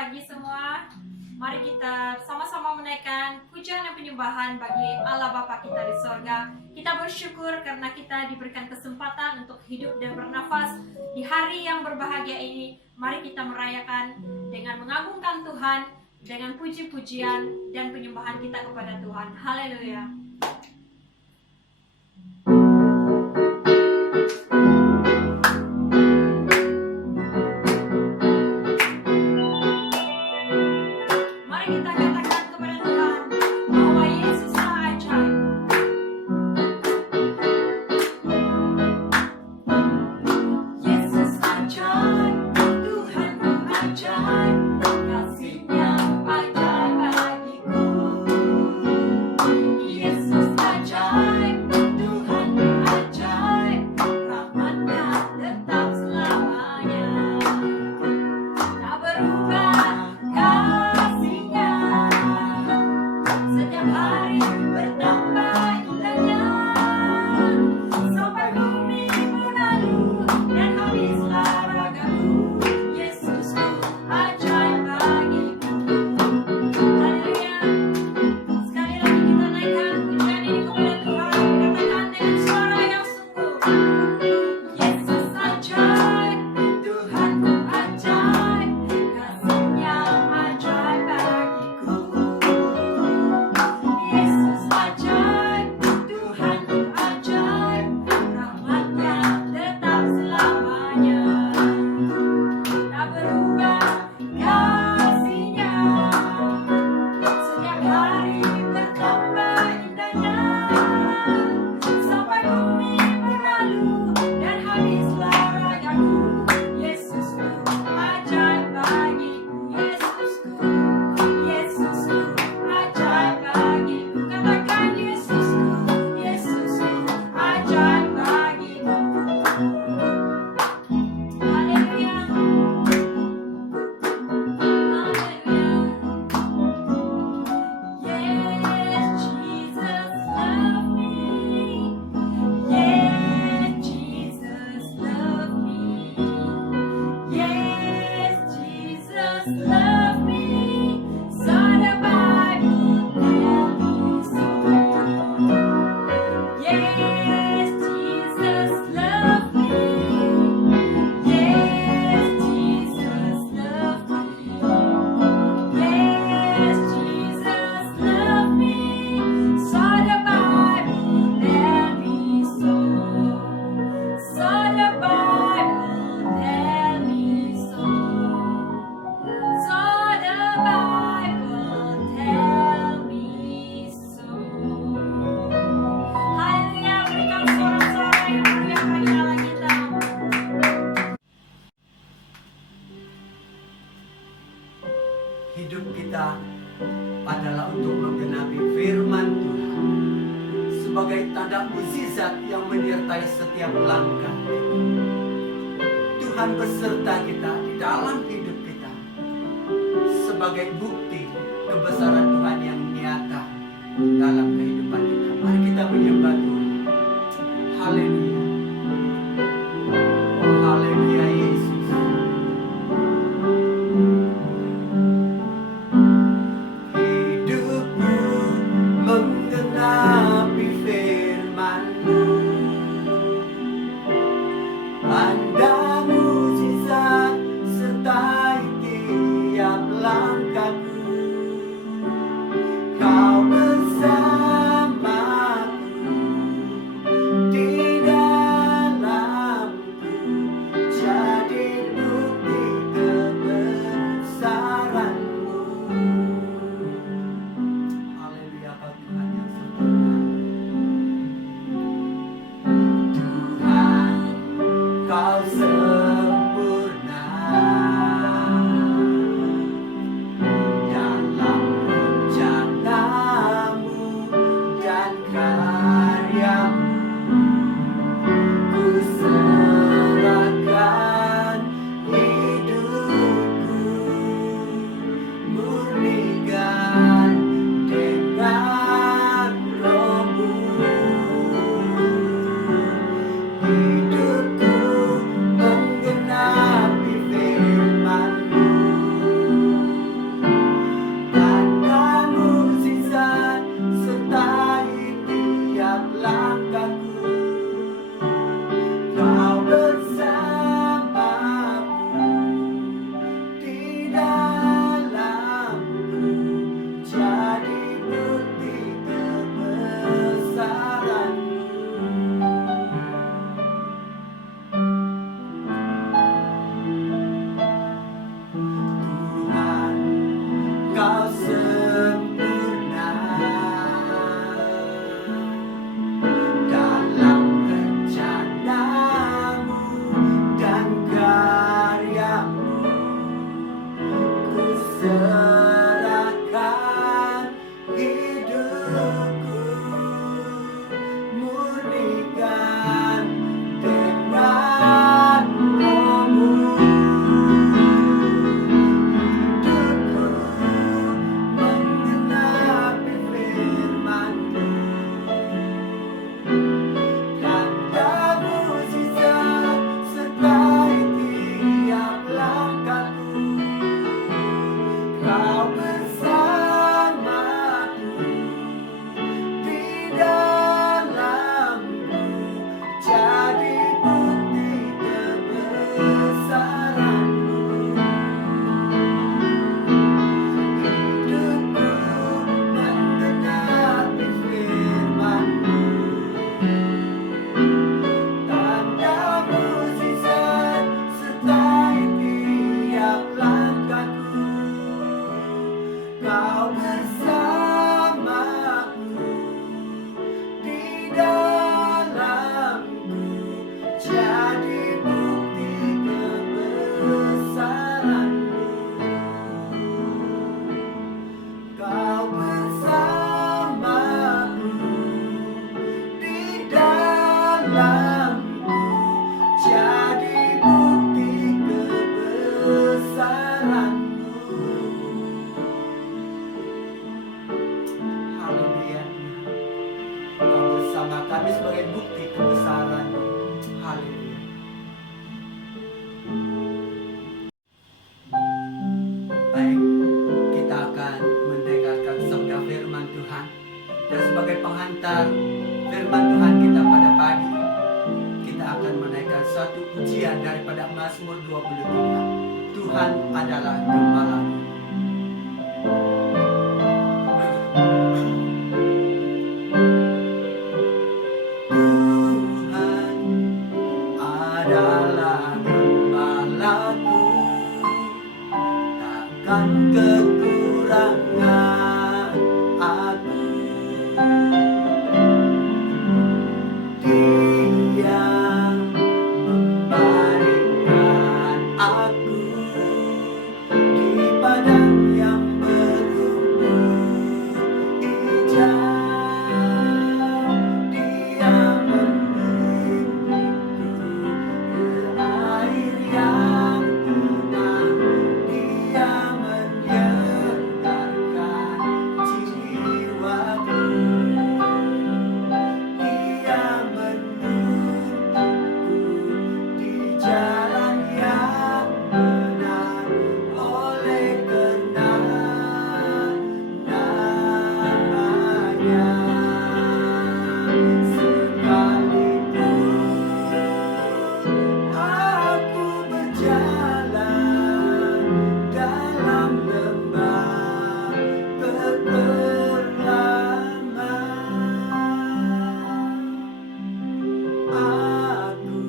pagi semua. Mari kita sama-sama menaikkan pujian dan penyembahan bagi Allah Bapa kita di sorga. Kita bersyukur karena kita diberikan kesempatan untuk hidup dan bernafas di hari yang berbahagia ini. Mari kita merayakan dengan mengagungkan Tuhan, dengan puji-pujian dan penyembahan kita kepada Tuhan. Haleluya. Hidup kita adalah untuk menggenapi firman Tuhan sebagai tanda mukjizat yang menyertai setiap langkah kita. Tuhan beserta kita di dalam hidup kita sebagai bukti kebesaran Tuhan yang nyata dalam kehidupan kita. Mari kita menyembah Tuhan. Haleluya. Oh, haleluya Yesus. Kau bersama kami sebagai bukti kebesaran. Haleluya. Baik, kita akan mendengarkan sabda firman Tuhan. Dan sebagai penghantar firman Tuhan kita pada pagi, kita akan menaikkan satu pujian daripada Mazmur 23. Tuhan adalah gembalaku. Adalah gembalaku, takkan kekurangan aku. Dia membaringkan aku di padang yang berumput hijau. Dia air yang tenang, dia menyegarkan jiwaku. Dia menuntunku di jalan yang benar, oleh karena namanya. Sekalipun aku berjalan dalam lembah peperlaman, aku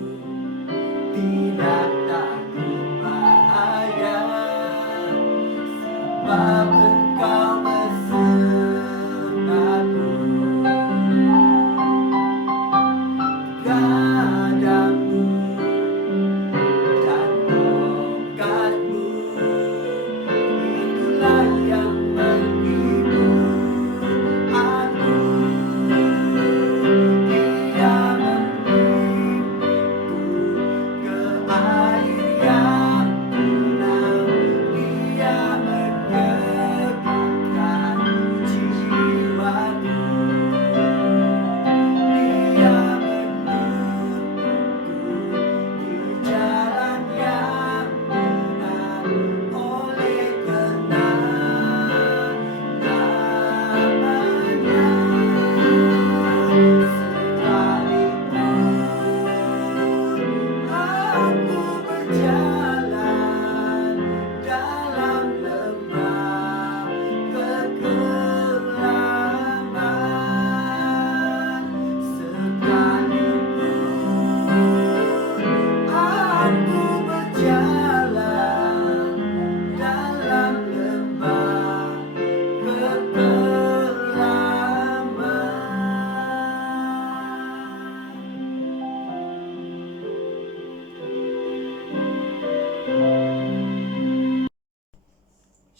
tidak takut bahaya, sebab Engkau besertaku. Gadamu dan tongkatmu, itulah yang menghibur aku. Dia membimbingku ke air yang tenang, dia menyegarkan jiwaku. Dia menuntunku di jalan yang benar, oleh karena namanya. Sekalipun aku berjalan dalam lembah kekelaman, sekalipun aku berjalan dalam lembah kekelaman.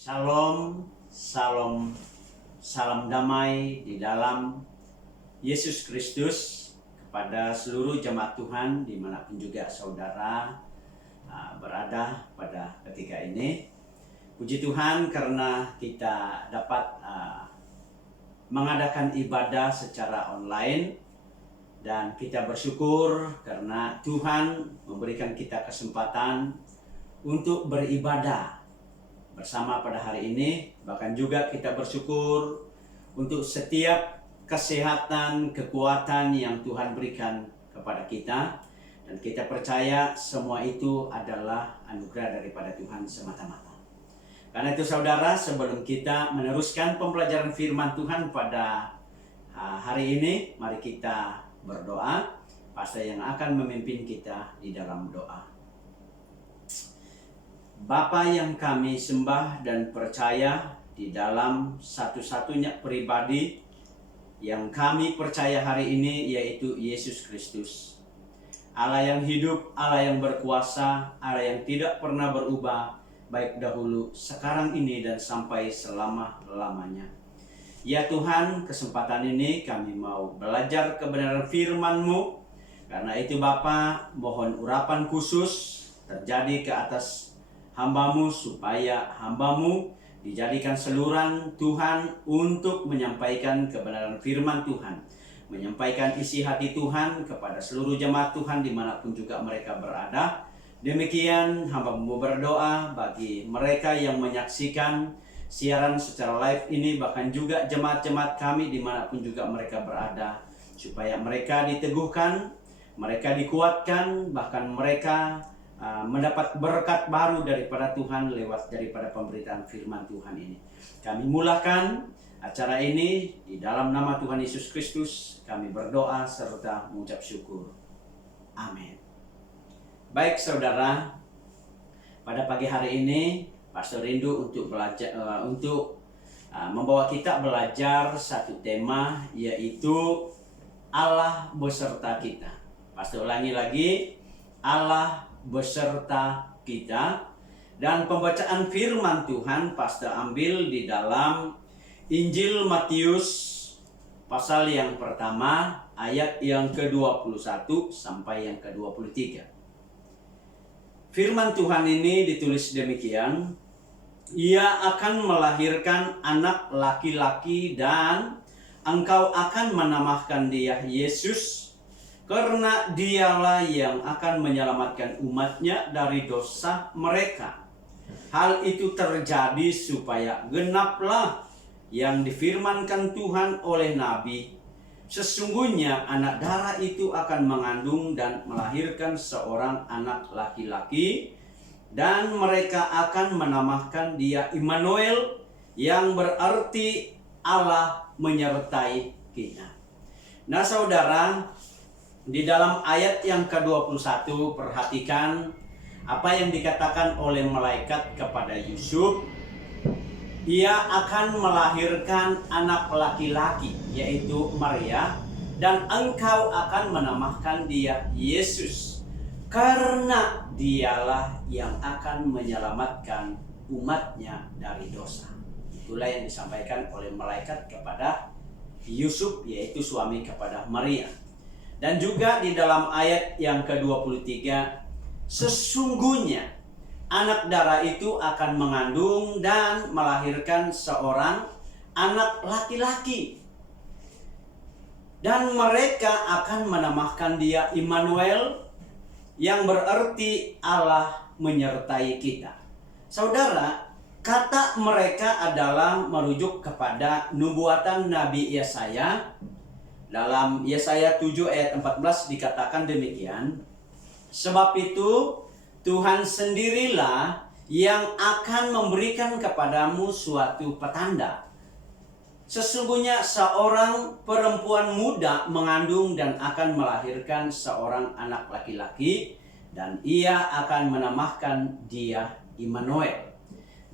Shalom, salam, salam damai di dalam Yesus Kristus kepada seluruh jemaat Tuhan dimanapun juga saudara berada pada ketika ini. Puji Tuhan karena kita dapat mengadakan ibadah secara online, dan kita bersyukur karena Tuhan memberikan kita kesempatan untuk beribadah bersama pada hari ini. Bahkan juga kita bersyukur untuk setiap kesehatan, kekuatan yang Tuhan berikan kepada kita, dan kita percaya semua itu adalah anugerah daripada Tuhan semata-mata. Karena itu saudara, sebelum kita meneruskan pembelajaran firman Tuhan pada hari ini, mari kita berdoa. Pastor yang akan memimpin kita di dalam doa. Bapa yang kami sembah dan percaya di dalam satu-satunya pribadi yang kami percaya hari ini, yaitu Yesus Kristus. Allah yang hidup, Allah yang berkuasa, Allah yang tidak pernah berubah, baik dahulu, sekarang ini, dan sampai selama-lamanya. Ya Tuhan, kesempatan ini kami mau belajar kebenaran firman-Mu. Karena itu Bapa, mohon urapan khusus terjadi ke atas hamba-Mu, supaya hamba-Mu dijadikan saluran Tuhan untuk menyampaikan kebenaran firman Tuhan. menyampaikan isi hati Tuhan kepada seluruh jemaat Tuhan dimanapun juga mereka berada. Demikian hamba berdoa bagi mereka yang menyaksikan siaran secara live ini, bahkan juga jemaat-jemaat kami dimanapun juga mereka berada, supaya mereka diteguhkan, mereka dikuatkan, bahkan mereka mendapat berkat baru daripada Tuhan lewat daripada pemberitaan firman Tuhan ini. Kami mulakan acara ini di dalam nama Tuhan Yesus Kristus. Kami berdoa serta mengucap syukur. Amin. Baik saudara, pada pagi hari ini Pastor rindu untuk belajar, membawa kita belajar satu tema, yaitu Allah beserta kita. Pastor ulangi lagi, Allah beserta kita. Dan pembacaan firman Tuhan Pastor ambil di dalam Injil Matius pasal yang pertama ayat yang ke-21 sampai yang ke-23. Firman Tuhan ini ditulis demikian, Ia akan melahirkan anak laki-laki dan engkau akan menamahkan dia Yesus, karena dialah yang akan menyelamatkan umatnya dari dosa mereka. Hal itu terjadi supaya genaplah yang difirmankan Tuhan oleh Nabi, sesungguhnya anak darah itu akan mengandung dan melahirkan seorang anak laki-laki, dan mereka akan menamahkan dia Immanuel, yang berarti Allah menyertai kita. Nah saudara, di dalam ayat yang ke-21 perhatikan apa yang dikatakan oleh malaikat kepada Yusuf. Ia akan melahirkan anak laki-laki, yaitu Maria, dan engkau akan menamahkan dia Yesus, karena dialah yang akan menyelamatkan umatnya dari dosa. Itulah yang disampaikan oleh malaikat kepada Yusuf, yaitu suami kepada Maria. Dan juga di dalam ayat yang ke-23, sesungguhnya anak darah itu akan mengandung dan melahirkan seorang anak laki-laki, dan mereka akan menamahkan dia Immanuel, yang berarti Allah menyertai kita. Saudara, kata mereka adalah merujuk kepada nubuatan Nabi Yesaya. Dalam Yesaya 7 ayat 14 dikatakan demikian, sebab itu Tuhan sendirilah yang akan memberikan kepadamu suatu petanda. Sesungguhnya seorang perempuan muda mengandung dan akan melahirkan seorang anak laki-laki, dan ia akan menamahkan dia Immanuel.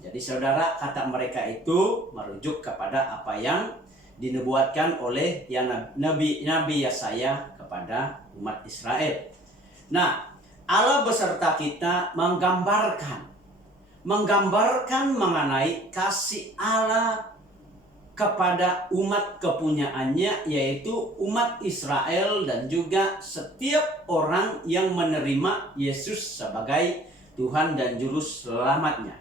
Jadi saudara, kata mereka itu merujuk kepada apa yang dinubuatkan oleh Nabi Yesaya kepada umat Israel. Nah, Allah beserta kita menggambarkan mengenai kasih Allah kepada umat kepunyaannya, yaitu umat Israel dan juga setiap orang yang menerima Yesus sebagai Tuhan dan Juru Selamatnya.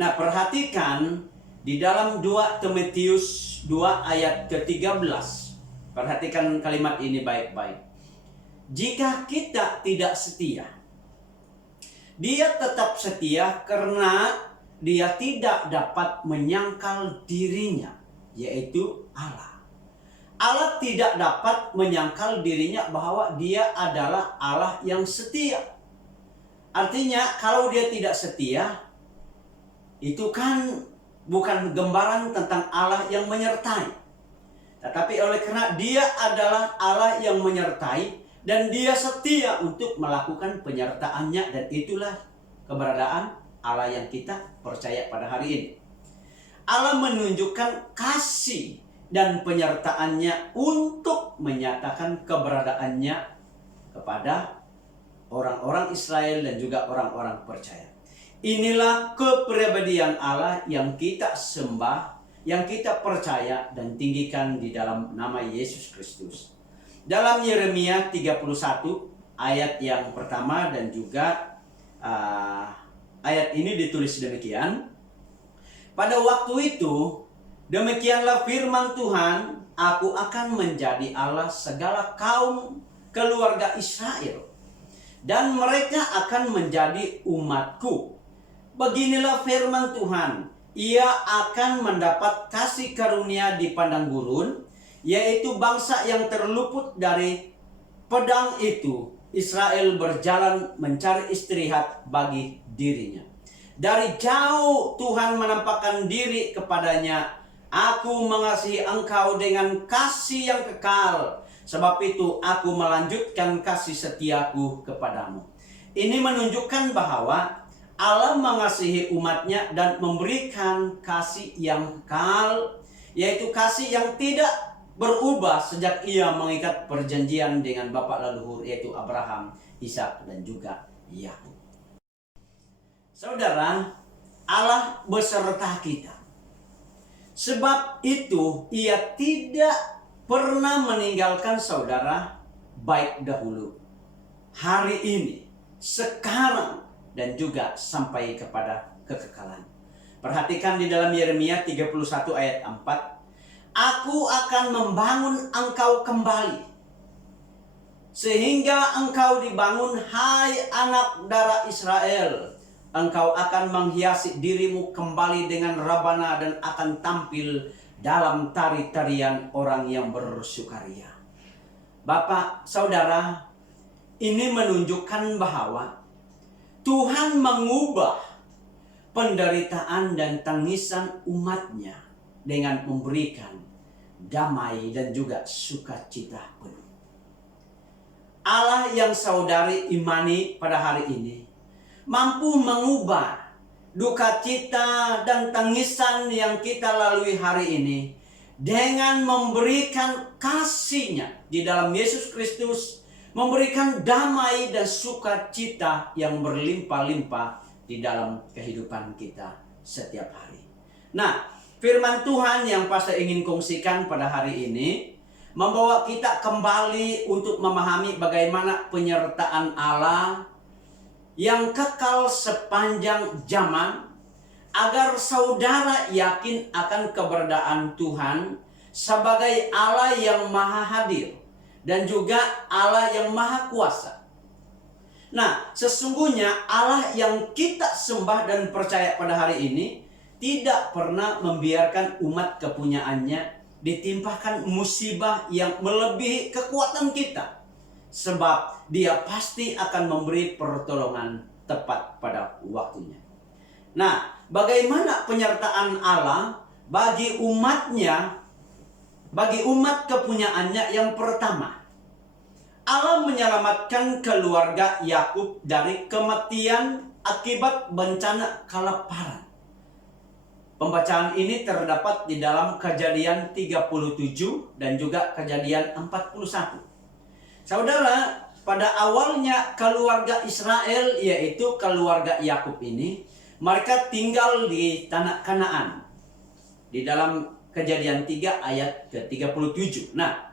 Nah, perhatikan di dalam 2 Timotius 2 ayat ke-13. Perhatikan kalimat ini baik-baik. Jika kita tidak setia, dia tetap setia karena dia tidak dapat menyangkal dirinya, yaitu Allah. Allah tidak dapat menyangkal dirinya bahwa dia adalah Allah yang setia. Artinya kalau dia tidak setia, itu kan bukan gambaran tentang Allah yang menyertai. Tetapi oleh karena dia adalah Allah yang menyertai, dan dia setia untuk melakukan penyertaannya, dan itulah keberadaan Allah yang kita percaya pada hari ini. Allah menunjukkan kasih dan penyertaannya untuk menyatakan keberadaannya kepada orang-orang Israel dan juga orang-orang percaya. Inilah kepribadian Allah yang kita sembah, yang kita percaya dan tinggikan di dalam nama Yesus Kristus. Dalam Yeremia 31 ayat yang pertama dan juga ayat ini ditulis demikian. Pada waktu itu, demikianlah firman Tuhan, aku akan menjadi Allah segala kaum keluarga Israel, dan mereka akan menjadi umatku. Beginilah firman Tuhan, ia akan mendapat kasih karunia di padang gurun, yaitu bangsa yang terluput dari pedang itu. Israel berjalan mencari istirahat bagi dirinya. Dari jauh Tuhan menampakkan diri kepadanya, aku mengasihi engkau dengan kasih yang kekal, sebab itu aku melanjutkan kasih setiaku kepadamu. Ini menunjukkan bahwa Allah mengasihi umatnya dan memberikan kasih yang kekal, yaitu kasih yang tidak berubah sejak ia mengikat perjanjian dengan bapa leluhur, yaitu Abraham, Ishak, dan juga Yakub. Saudara, Allah beserta kita. Sebab itu ia tidak pernah meninggalkan saudara, baik dahulu, hari ini, sekarang, dan juga sampai kepada kekekalan. Perhatikan di dalam Yeremia 31 ayat 4. Aku akan membangun engkau kembali, sehingga engkau dibangun, hai anak darah Israel. Engkau akan menghiasi dirimu kembali dengan rabana dan akan tampil dalam tari-tarian orang yang bersukaria. Bapak, saudara, ini menunjukkan bahwa Tuhan mengubah penderitaan dan tangisan umatnya dengan memberikan damai dan juga sukacita penuh. Allah yang saudari imani pada hari ini mampu mengubah duka cita dan tangisan yang kita lalui hari ini dengan memberikan kasih-Nya di dalam Yesus Kristus, memberikan damai dan sukacita yang berlimpah-limpah di dalam kehidupan kita setiap hari. Nah, firman Tuhan yang pastor ingin kongsikan pada hari ini membawa kita kembali untuk memahami bagaimana penyertaan Allah yang kekal sepanjang zaman, agar saudara yakin akan keberadaan Tuhan sebagai Allah yang maha hadir dan juga Allah yang maha kuasa. Nah, sesungguhnya Allah yang kita sembah dan percaya pada hari ini tidak pernah membiarkan umat kepunyaannya ditimpakan musibah yang melebihi kekuatan kita, sebab Dia pasti akan memberi pertolongan tepat pada waktunya. Nah, bagaimana penyertaan Allah bagi umatnya, bagi umat kepunyaannya? Yang pertama, Allah menyelamatkan keluarga Yakub dari kematian akibat bencana kelaparan. Pembacaan ini terdapat di dalam Kejadian 37 dan juga Kejadian 41. Saudara, pada awalnya keluarga Israel, yaitu keluarga Yakub ini, mereka tinggal di tanah Kanaan. Di dalam Kejadian 3 ayat ke-37. Nah,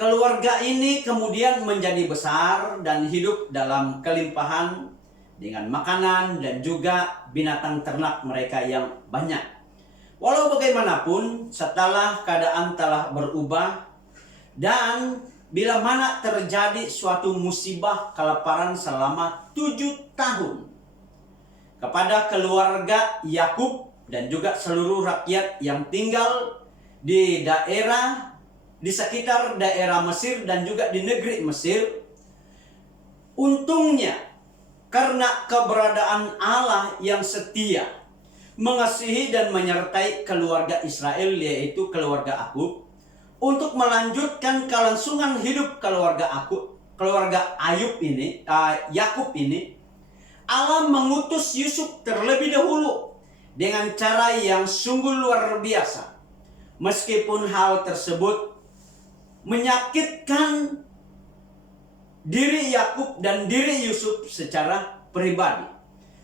keluarga ini kemudian menjadi besar dan hidup dalam kelimpahan dengan makanan dan juga binatang ternak mereka yang banyak. Walau bagaimanapun, setelah keadaan telah berubah dan bila mana terjadi suatu musibah kelaparan selama 7 tahun kepada keluarga Yakub dan juga seluruh rakyat yang tinggal di daerah, di sekitar daerah Mesir dan juga di negeri Mesir. Untungnya, karena keberadaan Allah yang setia, mengasihi dan menyertai keluarga Israel, yaitu keluarga Yakub, untuk melanjutkan kelangsungan hidup keluarga Yakub ini, Allah mengutus Yusuf terlebih dahulu dengan cara yang sungguh luar biasa. Meskipun hal tersebut menyakitkan diri Yakub dan diri Yusuf secara pribadi.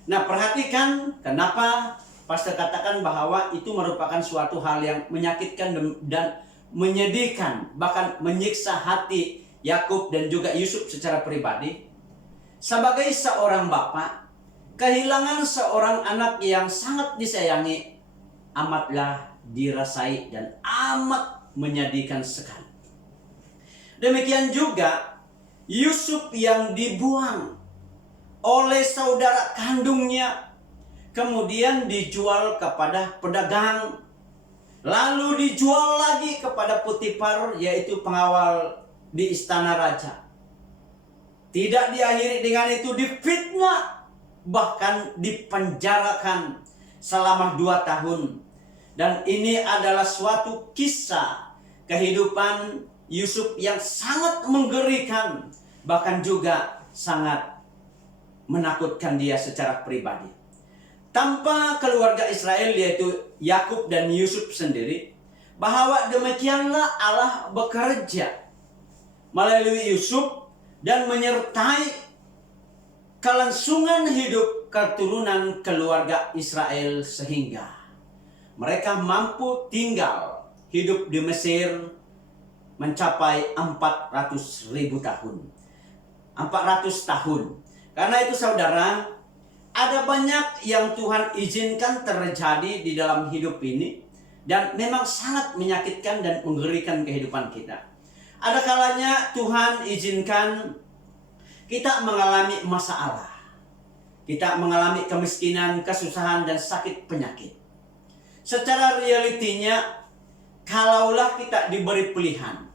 Nah, perhatikan kenapa pastor katakan bahwa itu merupakan suatu hal yang menyakitkan dan menyedihkan, bahkan menyiksa hati Yakub dan juga Yusuf secara pribadi. Sebagai seorang bapak, kehilangan seorang anak yang sangat disayangi amatlah dirasai dan amat menyedihkan sekali. Demikian juga Yusuf yang dibuang oleh saudara kandungnya, kemudian dijual kepada pedagang, lalu dijual lagi kepada Potifar, yaitu pengawal di istana raja. Tidak diakhiri dengan itu, difitnah, bahkan dipenjarakan selama 2 tahun. Dan ini adalah suatu kisah kehidupan Yusuf yang sangat menggerikan, bahkan juga sangat menakutkan dia secara pribadi. Tanpa keluarga Israel, yaitu Yakub dan Yusuf sendiri, bahwa demikianlah Allah bekerja melalui Yusuf dan menyertai kelangsungan hidup keturunan keluarga Israel, sehingga mereka mampu tinggal hidup di Mesir mencapai 400.000 tahun. 400 tahun. Karena itu saudara, ada banyak yang Tuhan izinkan terjadi di dalam hidup ini, dan memang sangat menyakitkan dan mengerikan kehidupan kita. Ada kalanya Tuhan izinkan kita mengalami masalah. Kita mengalami kemiskinan, kesusahan, dan sakit penyakit. Secara realitinya, kalaulah kita diberi pilihan,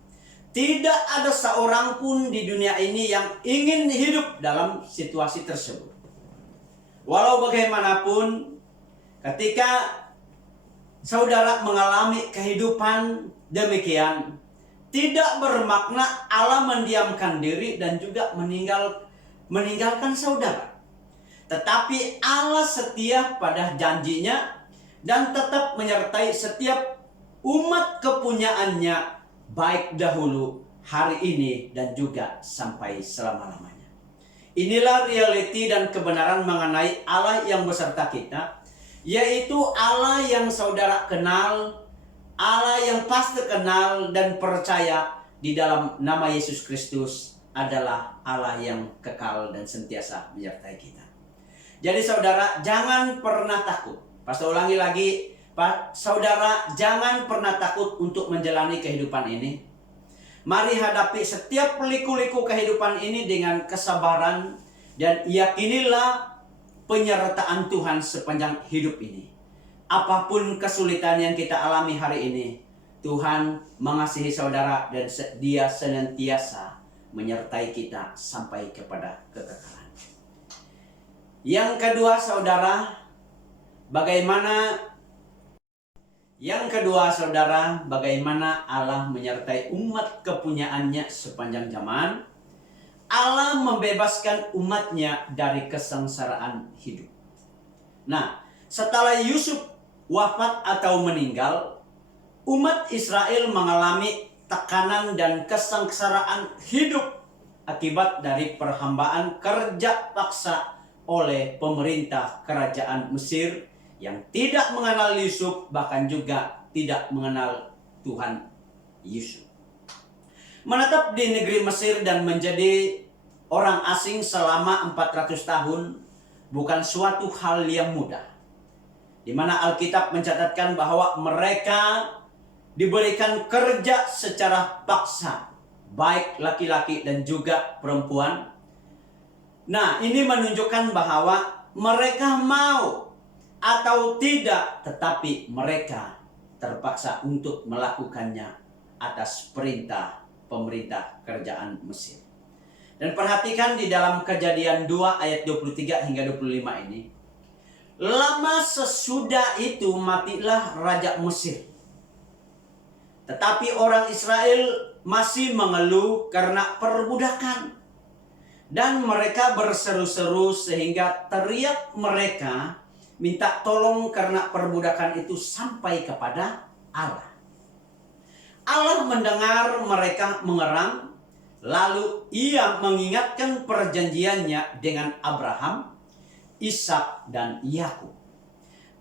tidak ada seorang pun di dunia ini yang ingin hidup dalam situasi tersebut. Walau bagaimanapun, ketika saudara mengalami kehidupan demikian, tidak bermakna Allah mendiamkan diri dan juga meninggalkan saudara. Tetapi Allah setia pada janjinya dan tetap menyertai setiap umat kepunyaannya, baik dahulu, hari ini, dan juga sampai selama-lamanya. Inilah realiti dan kebenaran mengenai Allah yang beserta kita, yaitu Allah yang saudara kenal, Allah yang pasti kenal dan percaya di dalam nama Yesus Kristus adalah Allah yang kekal dan sentiasa menyertai kita. Jadi saudara, jangan pernah takut. Pastor ulangi lagi, saudara, jangan pernah takut untuk menjalani kehidupan ini. Mari hadapi setiap liku-liku kehidupan ini dengan kesabaran, dan yakinilah penyertaan Tuhan sepanjang hidup ini. Apapun kesulitan yang kita alami hari ini, Tuhan mengasihi saudara dan Dia senantiasa menyertai kita sampai kepada kekekalan. Yang kedua saudara, bagaimana Allah menyertai umat kepunyaannya sepanjang zaman. Allah membebaskan umatnya dari kesengsaraan hidup. Nah, setelah Yusuf wafat atau meninggal, umat Israel mengalami tekanan dan kesengsaraan hidup akibat dari perhambaan kerja paksa oleh pemerintah kerajaan Mesir yang tidak mengenal Yusuf, bahkan juga tidak mengenal Tuhan Yesus. Menetap di negeri Mesir dan menjadi orang asing selama 400 tahun bukan suatu hal yang mudah. Di mana Alkitab mencatatkan bahwa mereka diberikan kerja secara paksa, baik laki-laki dan juga perempuan. Nah, ini menunjukkan bahwa mereka mau atau tidak, tetapi mereka terpaksa untuk melakukannya atas perintah pemerintah kerajaan Mesir. Dan perhatikan di dalam Kejadian 2 ayat 23 hingga 25 ini. Lama sesudah itu matilah Raja Mesir. Tetapi orang Israel masih mengeluh karena perbudakan. Dan mereka berseru-seru sehingga teriak mereka minta tolong karena perbudakan itu sampai kepada Allah. Allah mendengar mereka mengerang, lalu Ia mengingatkan perjanjiannya dengan Abraham, Ishak, dan Yakub.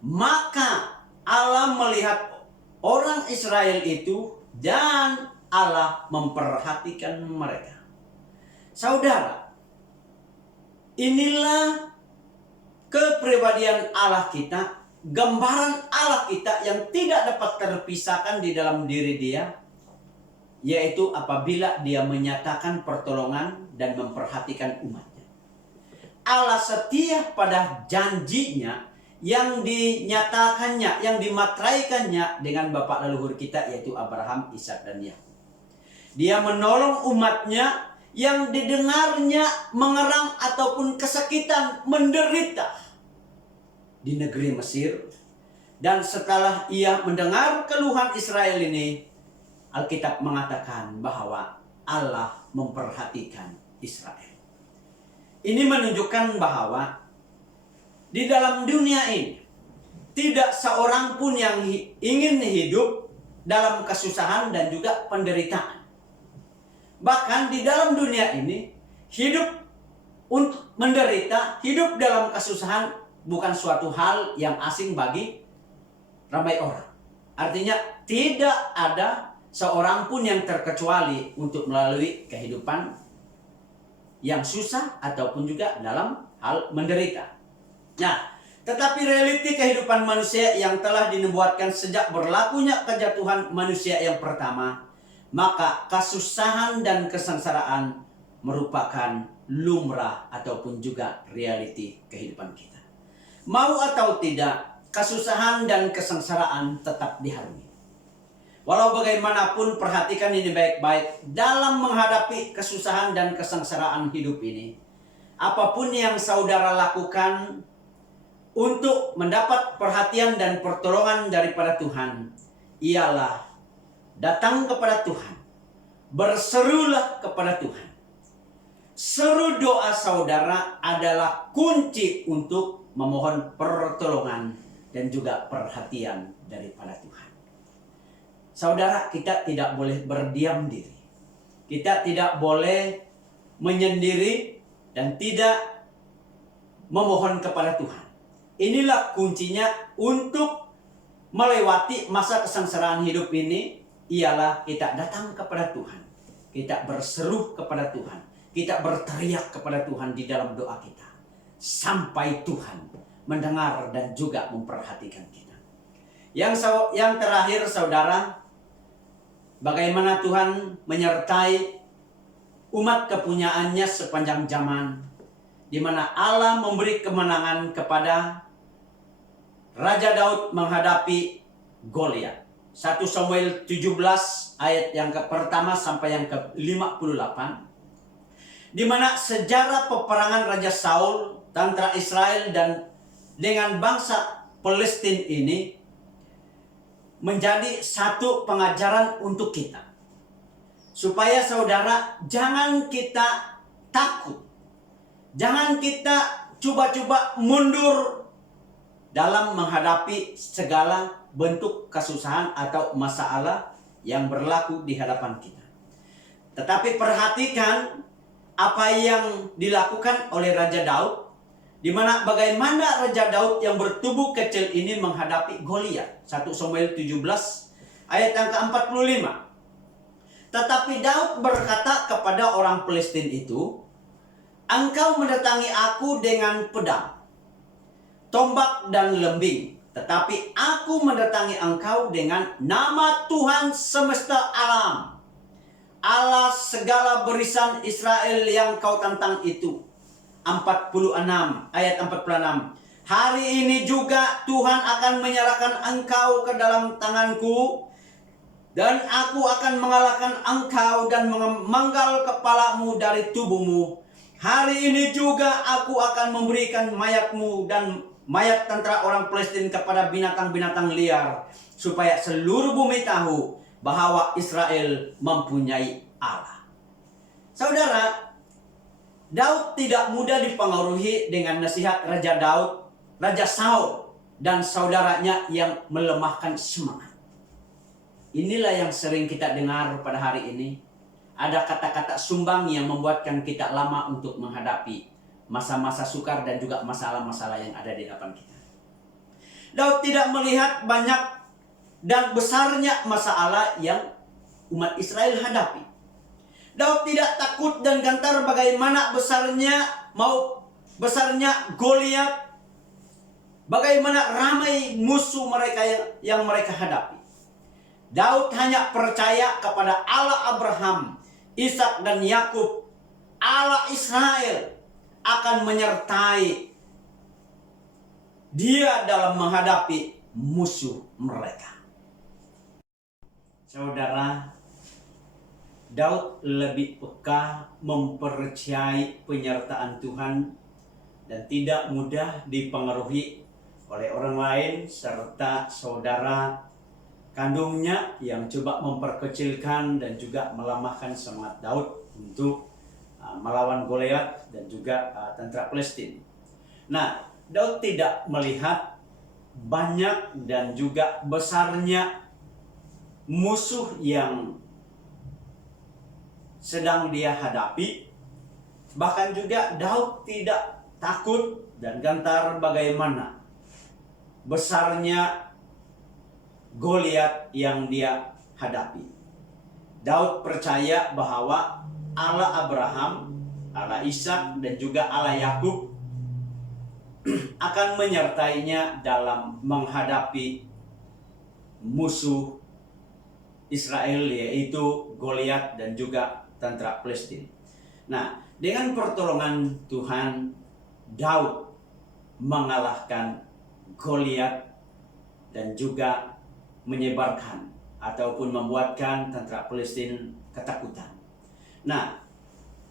Maka Allah melihat orang Israel itu dan Allah memperhatikan mereka. Saudara, inilah kepribadian Allah kita, gambaran Allah kita yang tidak dapat terpisahkan di dalam diri Dia, yaitu apabila dia menyatakan pertolongan dan memperhatikan umatnya. Allah setia pada janjinya yang dinyatakannya, yang dimateraikannya dengan bapak leluhur kita, yaitu Abraham, Ishak, dan Yakub. Dia menolong umatnya yang didengarnya mengerang ataupun kesakitan, menderita di negeri Mesir. Dan setelah ia mendengar keluhan Israel ini, Alkitab mengatakan bahwa Allah memperhatikan Israel. Ini menunjukkan bahwa di dalam dunia ini tidak seorang pun yang ingin hidup dalam kesusahan dan juga penderitaan. Bahkan di dalam dunia ini, hidup untuk menderita, hidup dalam kesusahan bukan suatu hal yang asing bagi ramai orang. Artinya tidak ada seorang pun yang terkecuali untuk melalui kehidupan yang susah ataupun juga dalam hal menderita. Nah, tetapi realiti kehidupan manusia yang telah dinubuatkan sejak berlakunya kejatuhan manusia yang pertama, maka kesusahan dan kesengsaraan merupakan lumrah ataupun juga realiti kehidupan kita. Mau atau tidak, kesusahan dan kesengsaraan tetap diharungi. Walau bagaimanapun, perhatikan ini baik-baik dalam menghadapi kesusahan dan kesengsaraan hidup ini. Apapun yang saudara lakukan untuk mendapat perhatian dan pertolongan daripada Tuhan, ialah datang kepada Tuhan, berserulah kepada Tuhan. Seru doa saudara adalah kunci untuk memohon pertolongan dan juga perhatian daripada Tuhan. Saudara, kita tidak boleh berdiam diri. Kita tidak boleh menyendiri dan tidak memohon kepada Tuhan. Inilah kuncinya untuk melewati masa kesengsaraan hidup ini, ialah kita datang kepada Tuhan. Kita berseru kepada Tuhan. Kita berteriak kepada Tuhan di dalam doa kita. Sampai Tuhan mendengar dan juga memperhatikan kita. Yang terakhir saudara, bagaimana Tuhan menyertai umat kepunyaannya sepanjang zaman, di mana Allah memberi kemenangan kepada Raja Daud menghadapi Goliat. 1 Samuel 17 ayat yang pertama sampai yang ke-58. Di mana sejarah peperangan Raja Saul, tentara Israel dan dengan bangsa Palestina ini menjadi satu pengajaran untuk kita. Supaya saudara jangan kita takut. Jangan kita coba-coba mundur dalam menghadapi segala bentuk kesusahan atau masalah yang berlaku di hadapan kita. Tetapi perhatikan apa yang dilakukan oleh Raja Daud, di mana bagaimana Raja Daud yang bertubuh kecil ini menghadapi Goliat. 1 Samuel 17 ayat yang ke-45. Tetapi Daud berkata kepada orang Palestina itu, "Engkau mendatangi aku dengan pedang, tombak dan lembing, tetapi aku mendatangi engkau dengan nama Tuhan semesta alam, Allah segala barisan Israel yang kau tantang itu." 46 ayat 46. "Hari ini juga Tuhan akan menyerahkan engkau ke dalam tanganku, dan aku akan mengalahkan engkau dan memenggal kepalamu dari tubuhmu. Hari ini juga aku akan memberikan mayatmu dan mayat tentara orang Palestina kepada binatang-binatang liar, supaya seluruh bumi tahu bahwa Israel mempunyai Allah." Saudara, Daud tidak mudah dipengaruhi dengan nasihat Raja Saul dan saudaranya yang melemahkan semangat. Inilah yang sering kita dengar pada hari ini. Ada kata-kata sumbang yang membuatkan kita lama untuk menghadapi masa-masa sukar dan juga masalah-masalah yang ada di depan kita. Daud tidak melihat banyak dan besarnya masalah yang umat Israel hadapi. Daud tidak takut dan gentar bagaimana besarnya Goliat, bagaimana ramai musuh mereka yang mereka hadapi. Daud hanya percaya kepada Allah Abraham, Ishak dan Yakub. Allah Israel akan menyertai dia dalam menghadapi musuh mereka. Saudara, Daud lebih peka mempercayai penyertaan Tuhan dan tidak mudah dipengaruhi oleh orang lain serta saudara kandungnya yang coba memperkecilkan dan juga melemahkan semangat Daud untuk melawan Goliat dan juga tentara Palestina. Nah, Daud tidak melihat banyak dan juga besarnya musuh yang sedang dia hadapi. Bahkan juga Daud tidak takut dan gentar bagaimana besarnya Goliat yang dia hadapi. Daud percaya bahwa Allah Abraham, Allah Ishak dan juga Allah Yakub akan menyertainya dalam menghadapi musuh Israel, yaitu Goliat dan juga tentara Palestina. Nah, dengan pertolongan Tuhan, Daud mengalahkan Goliat dan juga menyebarkan ataupun membuatkan tentara Palestina ketakutan. Nah,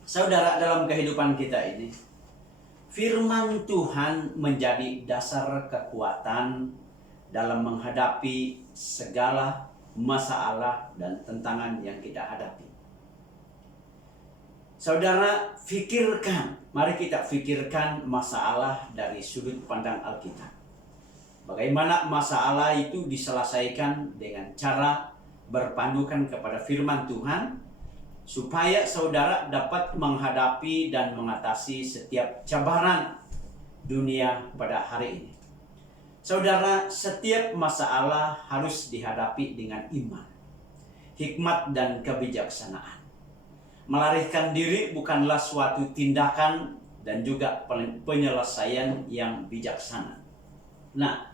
saudara, dalam kehidupan kita ini, firman Tuhan menjadi dasar kekuatan dalam menghadapi segala masalah dan tantangan yang kita hadapi. Saudara, mari kita fikirkan masalah dari sudut pandang Alkitab. Bagaimana masalah itu diselesaikan dengan cara berpandukan kepada firman Tuhan, supaya saudara dapat menghadapi dan mengatasi setiap cabaran dunia pada hari ini. Saudara, setiap masalah harus dihadapi dengan iman, hikmat dan kebijaksanaan. Melarikan diri bukanlah suatu tindakan dan juga penyelesaian yang bijaksana. Nah,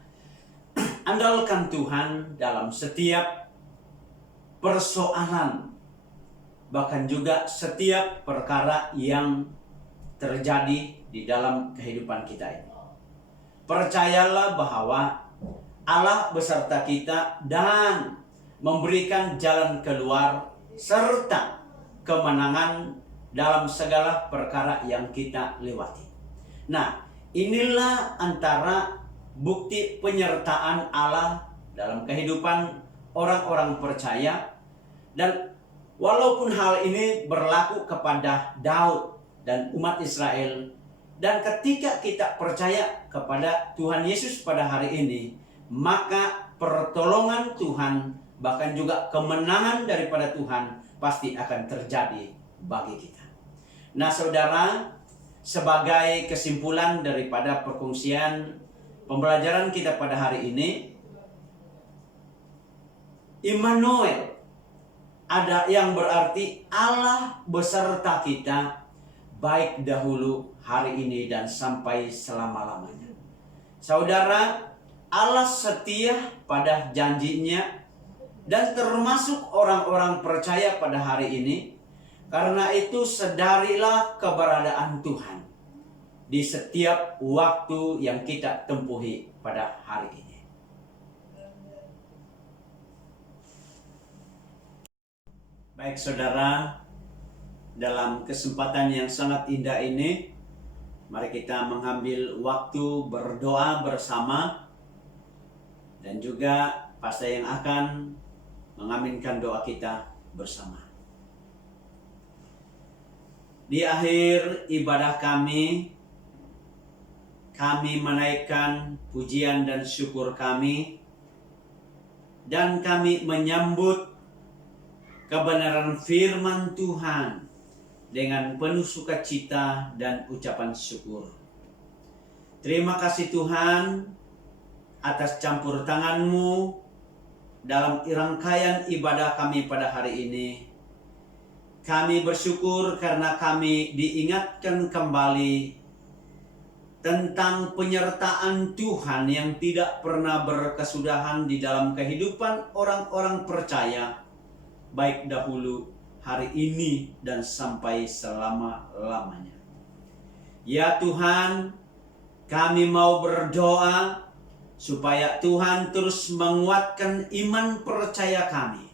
andalkan Tuhan dalam setiap persoalan, bahkan juga setiap perkara yang terjadi di dalam kehidupan kita ini. Percayalah bahwa Allah beserta kita dan memberikan jalan keluar serta kemenangan dalam segala perkara yang kita lewati. Nah, inilah antara bukti penyertaan Allah dalam kehidupan orang-orang percaya. Dan walaupun hal ini berlaku kepada Daud dan umat Israel, dan ketika kita percaya kepada Tuhan Yesus pada hari ini, maka pertolongan Tuhan bahkan juga kemenangan daripada Tuhan pasti akan terjadi bagi kita. Nah, saudara, sebagai kesimpulan daripada perkongsian pembelajaran kita pada hari ini, Immanuel ada yang berarti Allah beserta kita, baik dahulu, hari ini, dan sampai selama-lamanya. Saudara, Allah setia pada janjinya dan termasuk orang-orang percaya pada hari ini. Karena itu sadarilah keberadaan Tuhan di setiap waktu yang kita tempuhi pada hari ini. Baik saudara, dalam kesempatan yang sangat indah ini, mari kita mengambil waktu berdoa bersama, dan juga pastor yang akan mengaminkan doa kita bersama. Di akhir ibadah kami menaikkan pujian dan syukur kami, dan kami menyambut kebenaran firman Tuhan dengan penuh sukacita dan ucapan syukur. Terima kasih Tuhan atas campur tangan-Mu dalam rangkaian ibadah kami pada hari ini. Kami bersyukur karena kami diingatkan kembali tentang penyertaan Tuhan yang tidak pernah berkesudahan di dalam kehidupan orang-orang percaya, baik dahulu, hari ini, dan sampai selama-lamanya. Ya Tuhan, kami mau berdoa supaya Tuhan terus menguatkan iman percaya kami.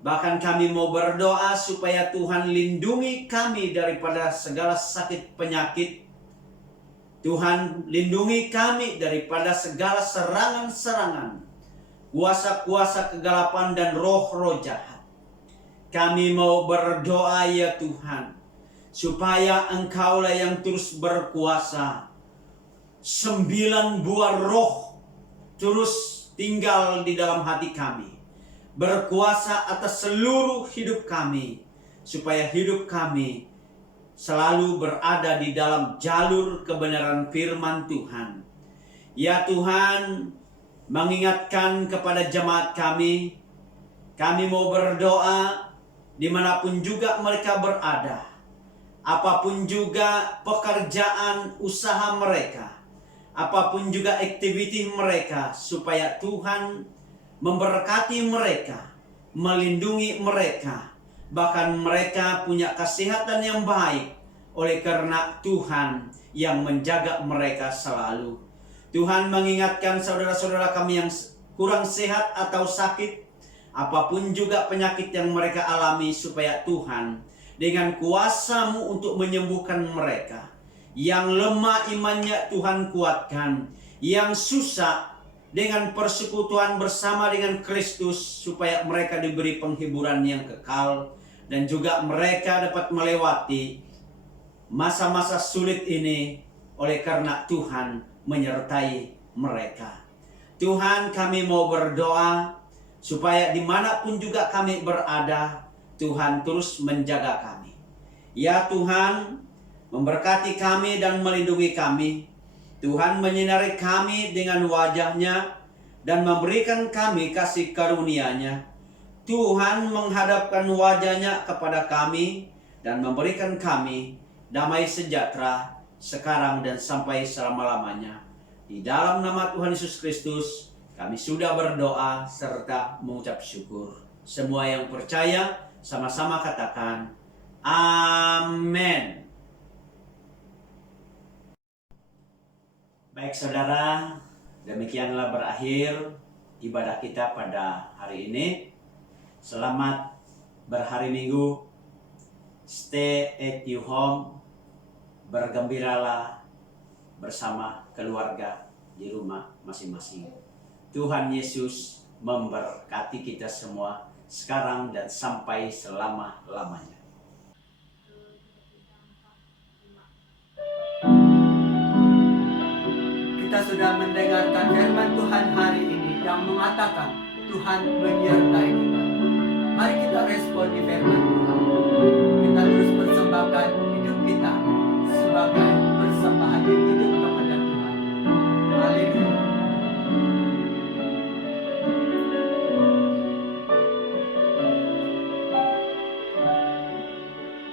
Bahkan kami mau berdoa supaya Tuhan lindungi kami daripada segala sakit penyakit. Tuhan lindungi kami daripada segala serangan-serangan, kuasa-kuasa kegelapan dan roh-roh jahat. Kami mau berdoa ya Tuhan, supaya Engkaulah yang terus berkuasa. 9 buah roh terus tinggal di dalam hati kami, berkuasa atas seluruh hidup kami, supaya hidup kami selalu berada di dalam jalur kebenaran firman Tuhan. Ya Tuhan, mengingatkan kepada jemaat kami mau berdoa dimanapun juga mereka berada, apapun juga pekerjaan usaha mereka, apapun juga aktiviti mereka, supaya Tuhan memberkati mereka, melindungi mereka, bahkan mereka punya kesehatan yang baik oleh karena Tuhan yang menjaga mereka selalu. Tuhan mengingatkan saudara-saudara kami yang kurang sehat atau sakit, apapun juga penyakit yang mereka alami, supaya Tuhan dengan kuasa-Mu untuk menyembuhkan mereka. Yang lemah imannya Tuhan kuatkan, yang susah dengan persekutuan bersama dengan Kristus, supaya mereka diberi penghiburan yang kekal, dan juga mereka dapat melewati masa-masa sulit ini oleh karena Tuhan menyertai mereka. Tuhan, kami mau berdoa supaya dimanapun juga kami berada, Tuhan terus menjaga kami. Ya Tuhan, memberkati kami dan melindungi kami. Tuhan menyinari kami dengan wajah-Nya dan memberikan kami kasih karunia-Nya. Tuhan menghadapkan wajah-Nya kepada kami dan memberikan kami damai sejahtera sekarang dan sampai selama-lamanya. Di dalam nama Tuhan Yesus Kristus, kami sudah berdoa serta mengucap syukur. Semua yang percaya sama-sama katakan amin. Baik saudara, demikianlah berakhir ibadah kita pada hari ini. Selamat berhari Minggu. Stay at your home. Bergembiralah bersama keluarga di rumah masing-masing. Tuhan Yesus memberkati kita semua sekarang dan sampai selama-lamanya. Kita sudah mendengarkan firman Tuhan hari ini yang mengatakan Tuhan menyertai kita. Mari kita respon di firman Tuhan. Kita terus persembahkan hidup kita sebagai persembahan hidup kepada Tuhan. Haleluya.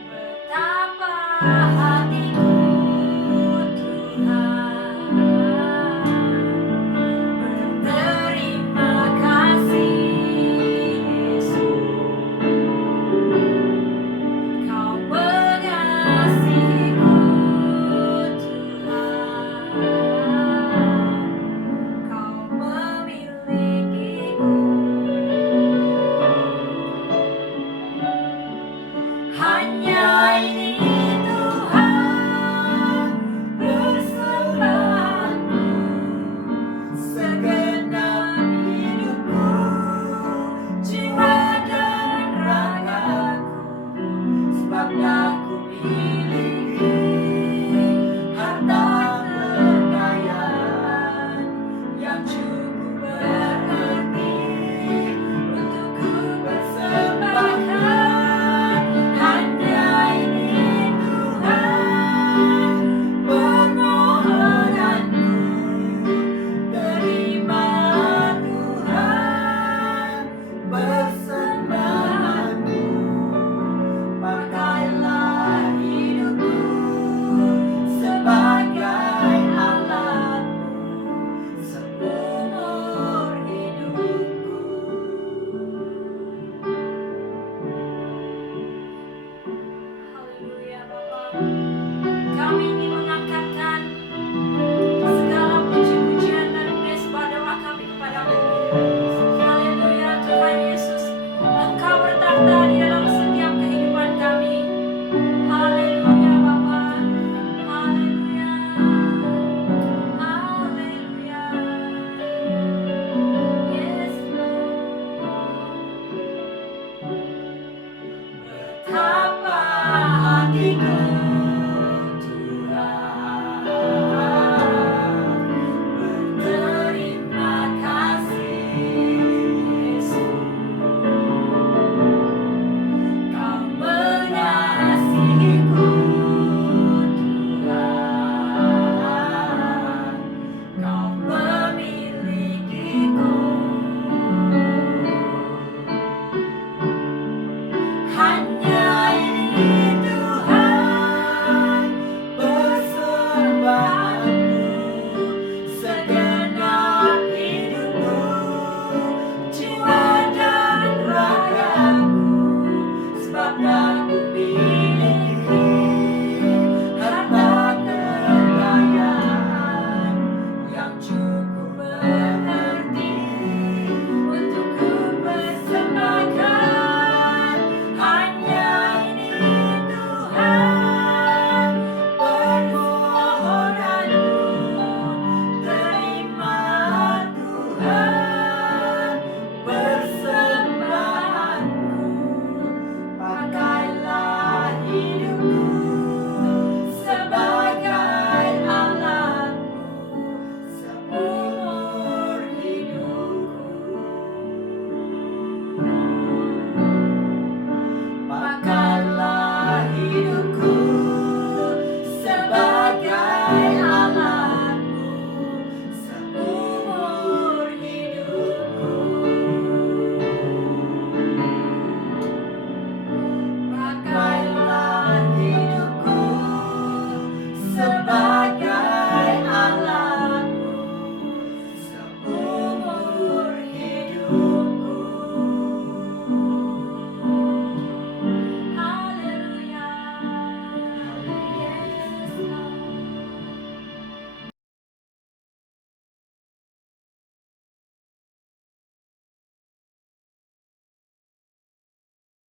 Betapa hatiku Tuhan berterima kasih Yesus, Kau mengasihiku Tuhan, Kau memilikiku. Hanya ini Tuhan persembahanku, segenap hidupku, jiwa dan ragaku, sebab aku miliki harta kekayaan yang cukup berarti untuk ku persembahkan. Hanya ini hatiku